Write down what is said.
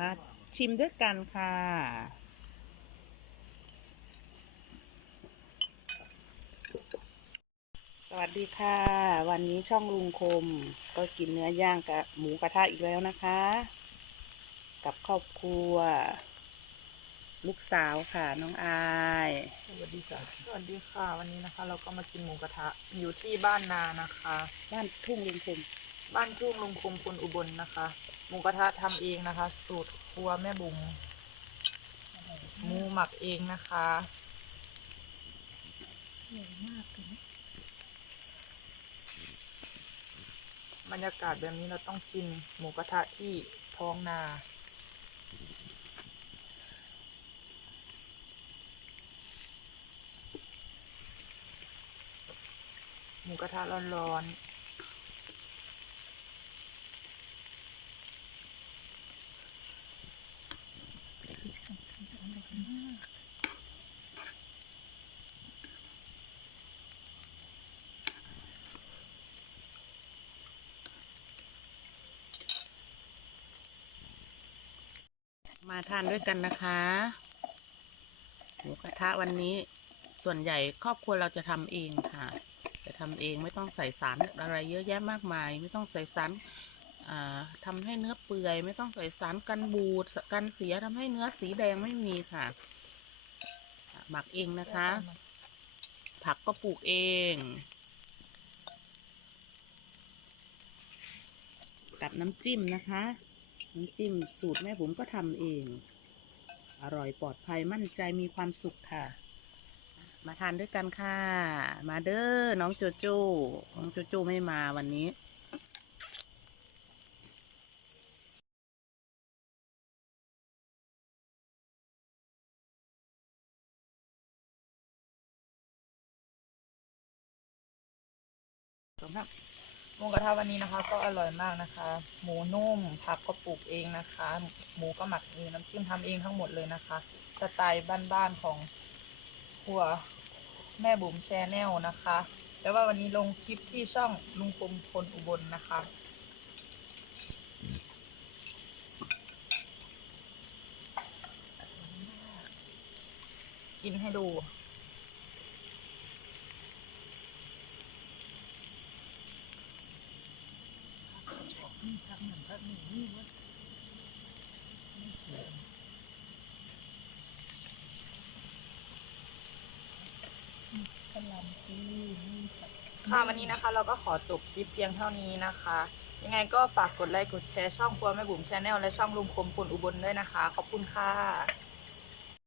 มาชิมด้วยกันค่ะ สวัสดีค่ะ วันนี้ช่องลุงคมก็กินเนื้อย่างกับหมูกระทะอีกแล้วนะคะ กับครอบครัว ลูกสาวค่ะ น้องอายสวัสดีค่ะสวัสดีค่ะ วันนี้นะคะ เราก็มากินหมูกระทะอยู่ที่บ้านนานะคะ บ้านทุ่งลุงคม บ้านทุ่งลุงคมพลอุบลนะคะหมูกระทะทำเองนะคะ สูตรครัวแม่บุ๋มหมูหมักเองนะคะบรรยากาศแบบนี้เราต้องกินหมูกระทะที่ท้องนาหมูกระทะร้อนๆ มาทานด้วยกันนะคะหมูกระทะวันนี้ส่วนใหญ่ครอบครัวเราจะทำเองค่ะ จะทำเองไม่ต้องใส่สารอะไรเยอะแยะมากมาย ไม่ต้องใส่สารอ่าทำให้เนื้อเปื่อย ไม่ต้องใส่สารกันบูดกันเสียทำให้เนื้อสีแดงไม่มีค่ะ หมักเองนะคะ ผักก็ปลูกเองกับน้ำจิ้มนะคะ น้ำจิ้มสูตรแม่ผมก็ทำเอง อร่อยปลอดภัยมั่นใจมีความสุขค่ะ มาทานด้วยกันค่ะ มาเด้อน้องโจโจ้น้องโจโจ้ไม่มาวันนี้สำหรับ หมูกระทะวันนี้นะคะ ก็อร่อยมากนะคะ หมูนุ่มผักก็ปลูกเองนะคะ หมูก็หมักเองน้ำจิ้มทำเองทั้งหมดเลยนะคะสไตล์บ้านๆของครัวแม่บุ๋มแชนแนลนะคะแต่ว่าวันนี้ลงคลิปที่ช่องลุงคมคนอุบลนะคะกินให้ดู ค่ะวันนี้นะคะ เราก็ขอจบคลิปเพียงเท่านี้นะคะ ยังไงก็ฝากกดไลค์กดแชร์ช่องครัวแม่บุ๋มชาแนลและช่องลุงคมคนอุบลด้วยนะคะ ขอบคุณค่ะ